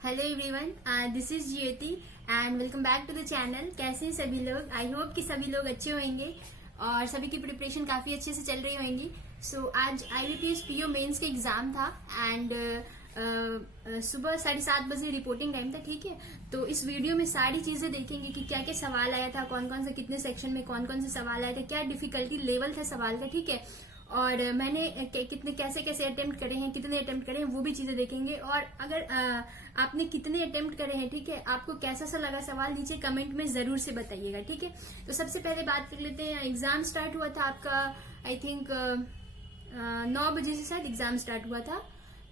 Hello everyone, this is जीएती and welcome back to the channel. कैसे हैं सभी लोग? आई होप कि सभी लोग अच्छे होंगे और सभी की प्रिपरेशन काफी अच्छे से चल रही होंगी। सो आज आईबीपीएस पीओ मेंस का एग्जाम था एंड सुबह 7:30 बजे रिपोर्टिंग टाइम था। ठीक है, तो इस वीडियो में सारी चीजें देखेंगे कि क्या क्या सवाल आया था, कौन कौन से कितने सेक्शन में कौन कौन से सवाल आए थे, क्या डिफिकल्टी लेवल था सवाल का। ठीक है, और मैंने कितने कैसे कैसे अटेम्प्ट करे हैं, कितने अटेम्प्ट करे हैं, वो भी चीजें देखेंगे। और अगर आपने कितने अटेम्प्ट करे हैं, ठीक है, आपको कैसा सा लगा सवाल, नीचे कमेंट में जरूर से बताइएगा। ठीक है, तो सबसे पहले बात कर लेते हैं। एग्जाम स्टार्ट हुआ था आपका आई थिंक 9 बजे से शायद एग्जाम स्टार्ट हुआ था।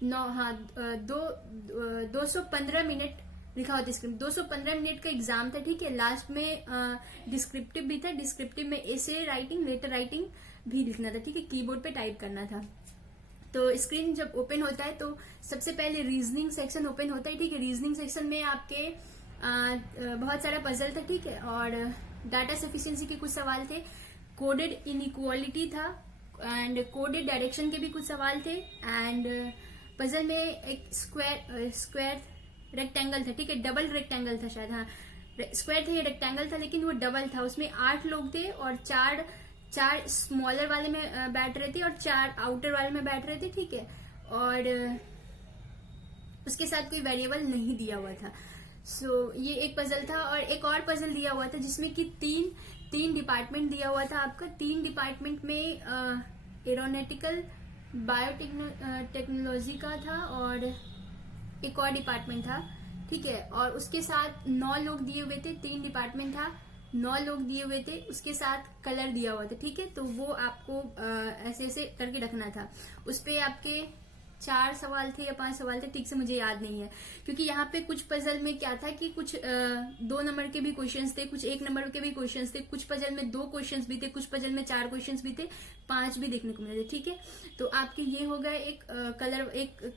215 मिनट लिखा होता है, 215 मिनट का एग्जाम था। ठीक है, लास्ट में डिस्क्रिप्टिव भी था। डिस्क्रिप्टिव में एसे राइटिंग, लेटर राइटिंग भी लिखना था। ठीक है, कीबोर्ड पे टाइप करना था। तो स्क्रीन जब ओपन होता है तो सबसे पहले रीजनिंग सेक्शन ओपन होता है। ठीक है, रीजनिंग सेक्शन में आपके बहुत सारा पजल था। ठीक है, और डाटा सफिशिएंसी के कुछ सवाल थे, कोडेड इनइक्वालिटी था एंड कोडेड डायरेक्शन के भी कुछ सवाल थे। एंड पजल में एक स्क्वायर रेक्टेंगल था। ठीक है, डबल रेक्टेंगल था शायद, हाँ स्क्वायर था या रेक्टेंगल था, लेकिन वो डबल था। उसमें 8 लोग थे और चार स्मॉलर वाले में बैठ रहे थे और 4 आउटर वाले में बैठ रहे थे। ठीक है, और उसके साथ कोई वेरिएबल नहीं दिया हुआ था। सो ये एक पजल था। और एक और पजल दिया हुआ था जिसमें कि तीन डिपार्टमेंट दिया हुआ था आपका। 3 डिपार्टमेंट में एरोनॉटिकल, बायोटेक्नोलॉजी का था और एक और डिपार्टमेंट था। ठीक है, और उसके साथ 9 लोग दिए हुए थे। 3 डिपार्टमेंट था, 9 लोग दिए हुए थे, उसके साथ कलर दिया हुआ था। ठीक है, तो वो आपको ऐसे ऐसे करके रखना था। उस पे आपके 4 सवाल थे या 5 सवाल थे, ठीक से मुझे याद नहीं है, क्योंकि यहाँ पे कुछ पजल में क्या था कि कुछ 2 नंबर के भी क्वेश्चंस थे, कुछ 1 नंबर के भी क्वेश्चंस थे, कुछ पजल में 2 क्वेश्चंस भी थे, कुछ पजल में 4 क्वेश्चंस भी थे, 5 भी देखने को मिले थे। ठीक है, तो आपके ये हो गए एक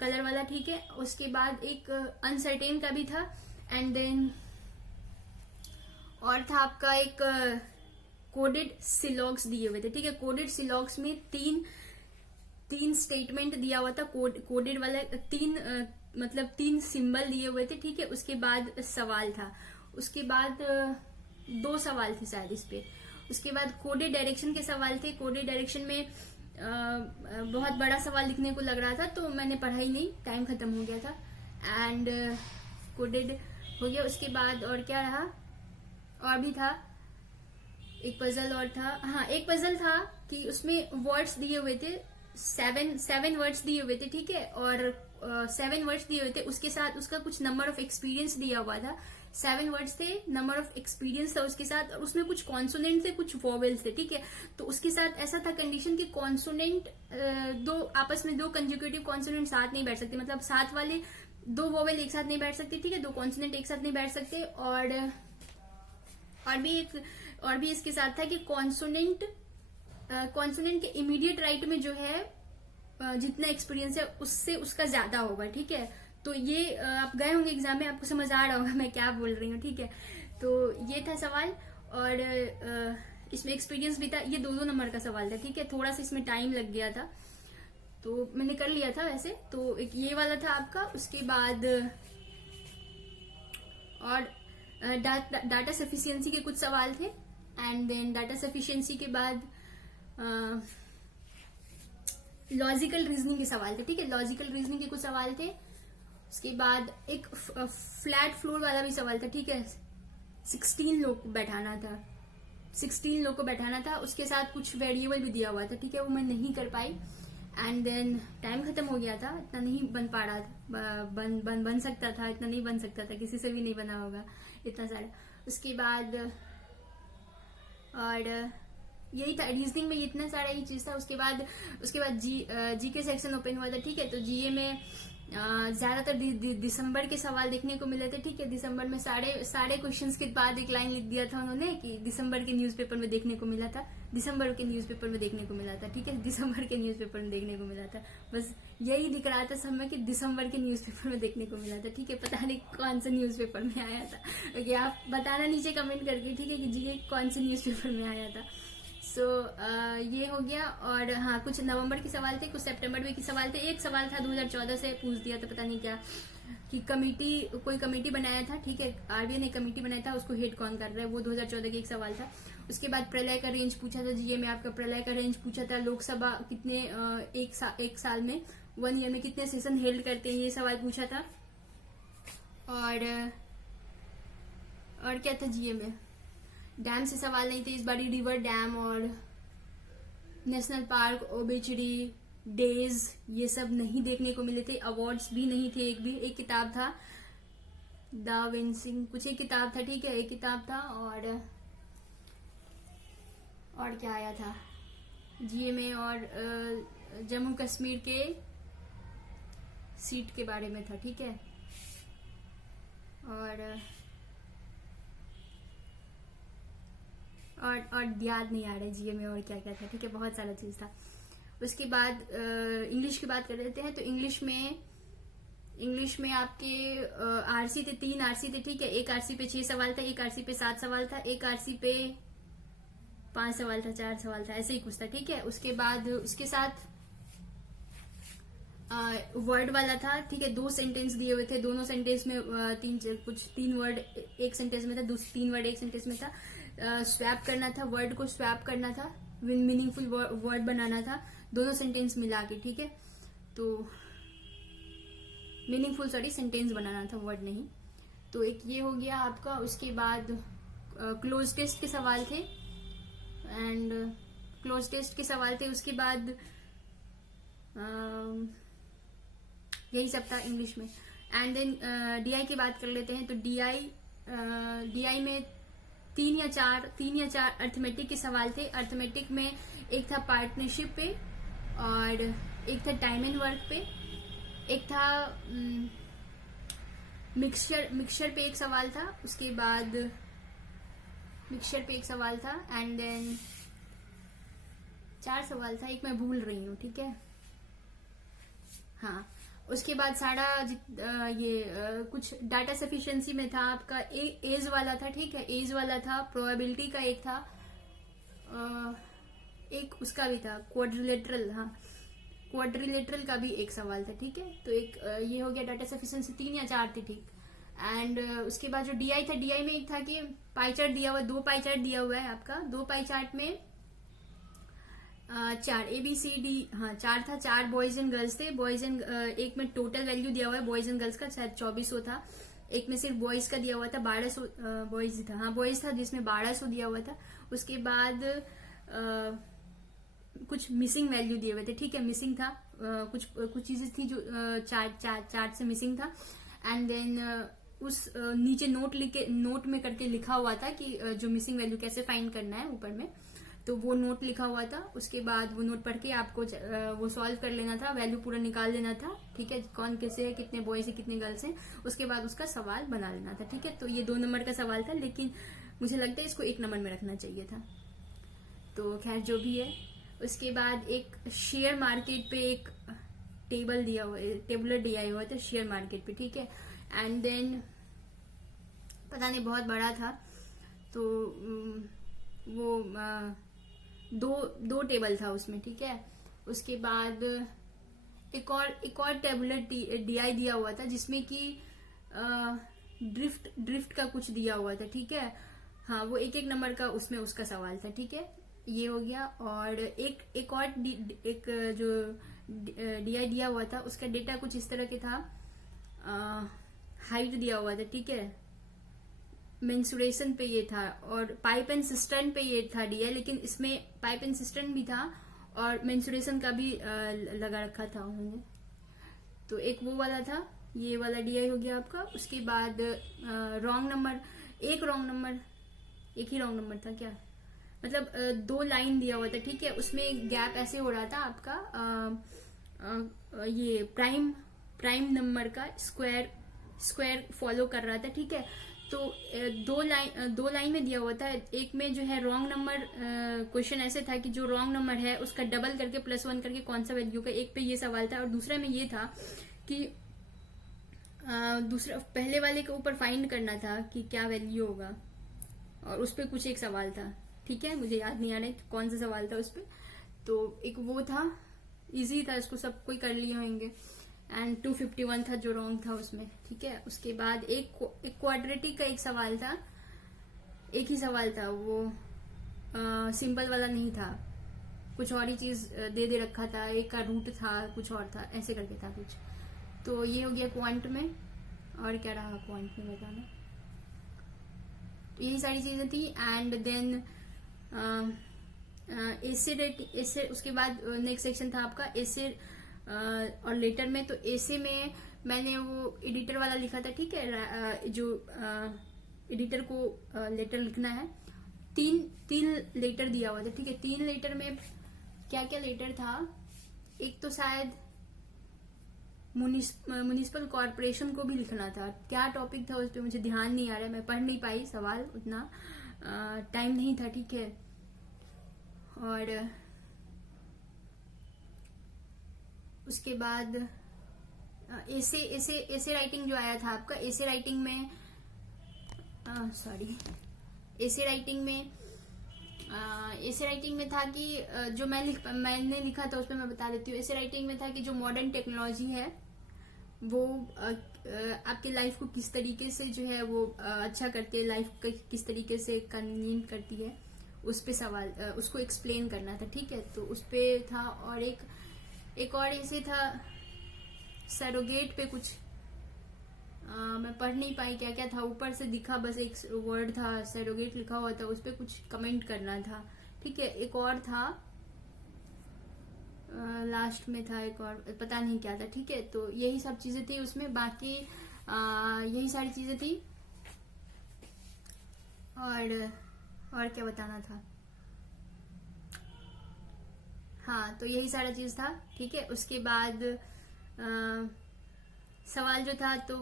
कलर वाला। ठीक है, उसके बाद एक अनसर्टेन का भी था एंड देन और था आपका एक कोडेड सिलॉग्स दिए हुए थे। ठीक है, कोडेड सिलॉग्स में तीन स्टेटमेंट दिया हुआ था। कोडेड वाला 3 सिंबल दिए हुए थे। ठीक है, उसके बाद सवाल था, उसके बाद 2 सवाल थे शायद इस पे। उसके बाद कोडेड डायरेक्शन के सवाल थे। कोडेड डायरेक्शन में बहुत बड़ा सवाल लिखने को लग रहा था, तो मैंने पढ़ाई नहीं, टाइम खत्म हो गया था एंड कोडेड हो गया। उसके बाद और क्या रहा, और भी था एक पजल और था। हाँ, एक पजल था कि उसमें वर्ड्स दिए हुए थे, 7 वर्ड्स दिए हुए थे। ठीक है, और 7 वर्ड्स दिए हुए थे, उसके साथ उसका कुछ नंबर ऑफ एक्सपीरियंस दिया हुआ था। 7 वर्ड्स थे, नंबर ऑफ एक्सपीरियंस था उसके साथ, और उसमें कुछ कॉन्सोनेंट थे, कुछ वोवेल्स थे। ठीक है, तो उसके साथ ऐसा था कंडीशन कि कॉन्सोनेंट आपस में 2 कंजिक्यूटिव कॉन्सोनेंट साथ नहीं बैठ सकते, मतलब साथ वाले 2 वोवेल एक साथ नहीं बैठ सकते। ठीक है, 2 कॉन्सोनेंट एक साथ नहीं बैठ सकते। और भी इसके साथ था कि कॉन्सोनेंट के इमीडिएट राइट में जो है जितना एक्सपीरियंस है उससे उसका ज्यादा होगा। ठीक है, तो ये आप गए होंगे एग्जाम में, आपको समझ आ रहा होगा मैं क्या बोल रही हूँ। ठीक है, तो ये था सवाल। और इसमें एक्सपीरियंस भी था। ये 2-2 नंबर का सवाल था। ठीक है, थोड़ा सा इसमें टाइम लग गया था, तो मैंने कर लिया था वैसे। तो एक ये वाला था आपका। उसके बाद और डाटा सफिशिएंसी के कुछ सवाल थे एंड देन डाटा सफिशिएंसी के बाद लॉजिकल रीजनिंग के सवाल थे। ठीक है, लॉजिकल रीजनिंग के कुछ सवाल थे। उसके बाद एक फ्लैट फ्लोर वाला भी सवाल था। ठीक है, 16 लोग को बैठाना था, 16 लोग को बैठाना था, उसके साथ कुछ वेरिएबल भी दिया हुआ था। ठीक है, वो मैं नहीं कर पाई एंड देन टाइम खत्म हो गया था, इतना नहीं बन पा रहा था। बन सकता था, इतना नहीं बन सकता था, किसी से भी नहीं बना होगा इतना सारा। उसके बाद और यही था रीजनिंग में, इतना सारा ही चीज था। उसके बाद जी के सेक्शन ओपन हुआ था। ठीक है, तो जीए में ज्यादातर दिसंबर के सवाल देखने को मिले थे। ठीक है, दिसंबर में सारे क्वेश्चंस के बाद एक लाइन लिख दिया था उन्होंने कि दिसंबर के न्यूज़पेपर में देखने को मिला था, दिसंबर के न्यूज़पेपर में देखने को मिला था। ठीक है, दिसंबर के न्यूज़पेपर में देखने को मिला था, बस यही दिख रहा था सब में कि दिसंबर के न्यूज़पेपर में देखने को मिला था। ठीक है, पता नहीं कौन से न्यूज़पेपर में आया था। ओके, आप बताना नीचे कमेंट करके। ठीक है, कि जी कौन से न्यूज़पेपर में आया था। सो ये हो गया। और हाँ, कुछ नवंबर के सवाल थे, कुछ सितंबर में के सवाल थे। एक सवाल था 2014 से, पूछ दिया था, पता नहीं क्या। कि कोई कमेटी बनाया था, ठीक है, आरबीआई ने कमेटी बनाया था, उसको हेड कौन कर रहा है, वो 2014 का एक सवाल था। उसके बाद प्रलय का रेंज पूछा था, जीए में आपका प्रलय का रेंज पूछा था, लोकसभा कितने एक साल में 1 ईयर में कितने सेशन हेल्ड करते हैं, ये सवाल पूछा था। और क्या था जीए में, डैम से सवाल नहीं थे इस बार, रिवर डैम और नेशनल पार्क, ओबेचरी डेज, ये सब नहीं देखने को मिले थे। अवार्ड्स भी नहीं थे, एक किताब था दा विंसी कुछ, एक किताब था, ठीक है, एक किताब था। और क्या आया था जीए में, और जम्मू कश्मीर के सीट के बारे में था, ठीक है। और याद नहीं आ रहा है जीए में और क्या क्या था, ठीक है, बहुत सारा चीज था। उसके बाद इंग्लिश की बात कर लेते हैं। तो इंग्लिश में आपके आरसी थे, 3 आरसी थे, ठीक है। एक आरसी पे 6 सवाल था, एक आरसी पे 7 सवाल था, एक आरसी पे 5 सवाल था, 4 सवाल था, ऐसे ही कुछ था, ठीक है। उसके बाद उसके साथ वर्ड वाला था, ठीक है, 2 सेंटेंस दिए हुए थे, दोनों सेंटेंस में 3 वर्ड एक सेंटेंस में था, 3 वर्ड एक सेंटेंस में था। स्वैप करना था, वर्ड को स्वैप करना था, मीनिंगफुल वर्ड बनाना था दोनों सेंटेंस मिला के, ठीक है। तो मीनिंगफुल सेंटेंस बनाना था, वर्ड नहीं। तो एक ये हो गया आपका। उसके बाद क्लोज टेस्ट के सवाल थे, उसके बाद यही सब था इंग्लिश में। एंड देन डीआई की बात कर लेते हैं। तो डीआई में 3 या 4 अर्थमेटिक के सवाल थे। अर्थमेटिक में एक था पार्टनरशिप पे, और एक था टाइम एंड वर्क पे, एक था मिक्सचर पे एक सवाल था, उसके बाद मिक्सचर पे एक सवाल था, एंड देन 4 सवाल था, एक मैं भूल रही हूँ, ठीक है। हाँ, उसके बाद सारा कुछ डाटा सफिशिएंसी में था आपका, एज वाला था, ठीक है, एज वाला था, प्रोबेबिलिटी का एक था, एक उसका भी था क्वाड्रिलेटरल, हाँ, क्वाड्रिलेटरल का भी एक सवाल था, ठीक है। तो एक ये हो गया डाटा सफिशिएंसी, 3 या 4 थी, ठीक। एंड उसके बाद जो डीआई था, डीआई में एक था कि पाई चार्ट दिया हुआ, 2 पाई चार्ट दिया हुआ है आपका, 2 पाई चार्ट में 4 ABCD, हाँ 4 था, 4 बॉयज एंड गर्ल्स थे। बॉयज एंड एक में टोटल वैल्यू दिया हुआ है बॉयज एंड गर्ल्स का, शायद 2400 था। एक में सिर्फ बॉयज का दिया हुआ था, 1200 बॉयज था, हाँ बॉयज था, जिसमें 1200 दिया हुआ था। उसके बाद कुछ मिसिंग वैल्यू दिए हुए थे, ठीक है, मिसिंग था, कुछ चीजें थी जो चार्ट से मिसिंग था। एंड देन उस नीचे नोट में करके लिखा हुआ था कि जो मिसिंग वैल्यू कैसे फाइंड करना है ऊपर में, तो वो नोट लिखा हुआ था। उसके बाद वो नोट पढ़ के आपको वो सॉल्व कर लेना था, वैल्यू पूरा निकाल लेना था, ठीक है, कौन कैसे है, कितने बॉयज है कितने गर्ल्स हैं। उसके बाद उसका सवाल बना लेना था, ठीक है। तो ये 2 नंबर का सवाल था, लेकिन मुझे लगता है इसको 1 नंबर में रखना चाहिए था। तो खैर जो भी है। उसके बाद एक शेयर मार्केट पे एक टेबल दिया हुआ, टेबुलर दिया हुआ था शेयर मार्केट पे, ठीक है। एंड देन पता नहीं बहुत बड़ा था, तो वो दो टेबल था उसमें, ठीक है। उसके बाद एक और टेबुलर डीआई दिया हुआ था, जिसमें कि ड्रिफ्ट का कुछ दिया हुआ था, ठीक है। हाँ, वो 1 नंबर का उसमें उसका सवाल था, ठीक है, ये हो गया। और एक और जो डीआई दिया हुआ था, उसका डेटा कुछ इस तरह के था, हाइट दिया हुआ था, ठीक है, मेंसुरेशन पे ये था, और पाइप एंड सिस्टर्न पे ये था डीआई, लेकिन इसमें पाइप एंड सिस्टर्न भी था और मेंसुरेशन का भी लगा रखा था उन्होंने। तो एक वो वाला था, ये वाला डीआई हो गया आपका। उसके बाद रॉन्ग नंबर, एक ही रॉन्ग नंबर था क्या, मतलब 2 लाइन दिया हुआ था, ठीक है। उसमें गैप ऐसे हो रहा था आपका, ये प्राइम नंबर का स्क्वायर फॉलो कर रहा था, ठीक है। तो 2 लाइन में दिया हुआ था। एक में जो है रॉन्ग नंबर, क्वेश्चन ऐसे था कि जो रॉन्ग नंबर है उसका डबल करके +1 करके कौन सा वैल्यू का, एक पे ये सवाल था। और दूसरे में ये था कि दूसरा पहले वाले के ऊपर फाइंड करना था कि क्या वैल्यू होगा, और उस पर कुछ एक सवाल था, ठीक है, मुझे याद नहीं आ रहा है कौन सा सवाल था उस पर। तो एक वो था, इजी था, इसको सब कोई कर लिए होंगे। एंड 251 था जो रॉन्ग था उसमें, ठीक है। उसके बाद एक क्वाड्रेटिक का एक सवाल था, एक ही सवाल था, वो सिंपल वाला नहीं था, कुछ और ही चीज दे रखा था, एक का रूट था, कुछ और था, ऐसे करके था कुछ। तो ये हो गया क्वांट में। और क्या रहा क्वांट में बताना, यही सारी चीजें थी। एंड देन एसे उसके बाद नेक्स्ट सेक्शन था आपका एसे और लेटर में। तो एसे में मैंने वो एडिटर वाला लिखा था, ठीक है, जो एडिटर को लेटर लिखना है। तीन लेटर दिया हुआ था, ठीक है। 3 लेटर में क्या क्या लेटर था, एक तो शायद म्युनिसिपल कॉर्पोरेशन को भी लिखना था, क्या टॉपिक था उस पर मुझे ध्यान नहीं आ रहा है, मैं पढ़ नहीं पाई सवाल, उतना टाइम नहीं था, ठीक है। और उसके बाद ऐसे राइटिंग जो आया था आपका, ऐसे राइटिंग में ऐसे राइटिंग में था कि जो मैंने लिखा था उस पर मैं बता देती हूँ। ऐसे राइटिंग में था कि जो मॉडर्न टेक्नोलॉजी है वो आपके लाइफ को किस तरीके से जो है वो अच्छा करती है, लाइफ को किस तरीके से कन्वीनियंट करती है, उस पे सवाल उसको एक्सप्लेन करना था, ठीक है। तो उस पे था। और एक और ऐसे था सरोगेट पे कुछ, मैं पढ़ नहीं पाई क्या क्या था, ऊपर से दिखा बस एक वर्ड था सरोगेट लिखा हुआ था, उस पे कुछ कमेंट करना था, ठीक है। एक और था लास्ट में था, एक और पता नहीं क्या था, ठीक है। तो यही सब चीजें थी उसमें, बाकी यही सारी चीजें थी। और क्या बताना था, हाँ, तो यही सारा चीज था, ठीक है। उसके बाद सवाल जो था तो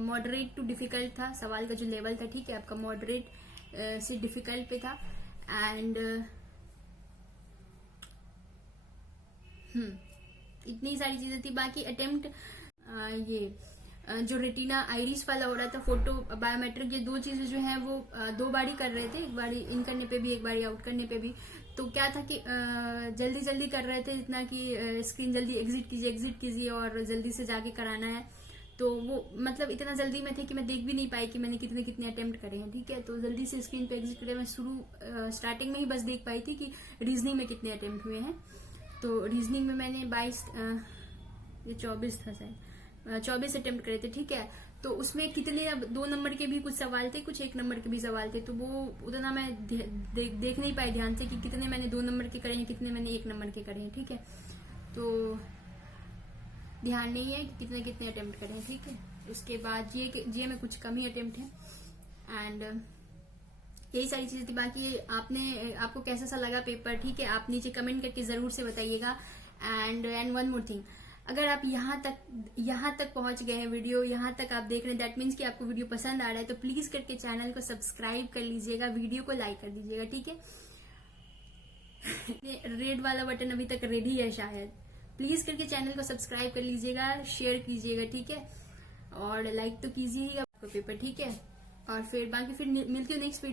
मॉडरेट टू डिफिकल्ट था सवाल का जो लेवल था, ठीक है, आपका मॉडरेट से डिफिकल्ट पे था। एंड इतनी सारी चीजें थी। बाकी अटेम्प्ट जो रेटिना आइरिस वाला हो रहा था, फोटो बायोमेट्रिक, ये 2 चीजें जो है वो 2 बारी कर रहे थे, एक बारी इन करने पे भी, एक बारी आउट करने पे भी। तो क्या था कि जल्दी जल्दी कर रहे थे, इतना कि स्क्रीन जल्दी एग्जिट कीजिए और जल्दी से जाके कराना है। तो वो मतलब इतना जल्दी में थे कि मैं देख भी नहीं पाई कि मैंने कितने अटेम्प्ट करे हैं, ठीक है। तो जल्दी से स्क्रीन पे एग्जिट करे, मैं स्टार्टिंग में ही बस देख पाई थी कि रीजनिंग में कितने अटेम्प्ट हुए हैं। तो रीजनिंग में मैंने 24 था शायद, 24 अटेम्प्ट करे थे, ठीक है। तो उसमें कितने 2 नंबर के भी कुछ सवाल थे, कुछ 1 नंबर के भी सवाल थे। तो वो उतना मैं देख नहीं पाई ध्यान से कि कितने मैंने 2 नंबर के करे हैं, कितने मैंने 1 नंबर के करे हैं, ठीक है। तो ध्यान नहीं है कि कितने अटेम्प्ट करे हैं, ठीक है। उसके बाद जीए में कुछ कम ही अटेम्प्ट है। एंड यही सारी चीजें थी। बाकी आपको कैसा सा लगा पेपर, ठीक है, आप नीचे कमेंट करके जरूर से बताइएगा। एंड वन मोर थिंग, अगर आप यहाँ तक पहुंच गए हैं, वीडियो यहाँ तक आप देख रहे हैं, दैट मीन्स कि आपको वीडियो पसंद आ रहा है। तो प्लीज करके चैनल को सब्सक्राइब कर लीजिएगा, वीडियो को लाइक कर दीजिएगा, ठीक है। रेड वाला बटन अभी तक रेडी है शायद, प्लीज करके चैनल को सब्सक्राइब कर लीजिएगा, शेयर कीजिएगा, ठीक है, और लाइक तो कीजिएगा आपको पेपर, ठीक है। और फिर बाकी फिर मिलती हूँ नेक्स्ट वीडियो।